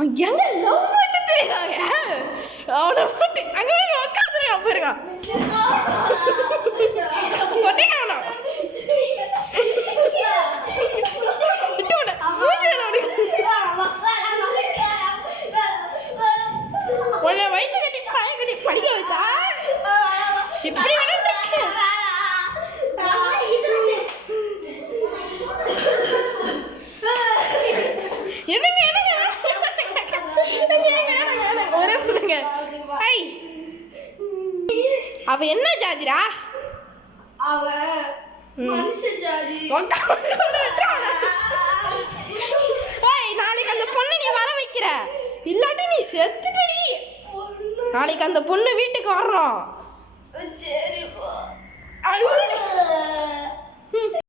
எங்க லவ் பண்ணி தெரியுறாங்க அவனை போட்டு அங்கே உட்காந்துருக்கான் பாருங்க உன்னை வயிற்று கட்டி பழைய கட்டி படிக்க வச்சா இப்படி அவ என்ன ஜாதிரா? அவ மனுஷ ஜாதி. நாளைக்கு அந்த பொண்ணு நீ வர வைக்கிற, இல்லாட்டி நீ செத்துட்டடி. நாளைக்கு அந்த பொண்ணு வீட்டுக்கு வரணும். சரி.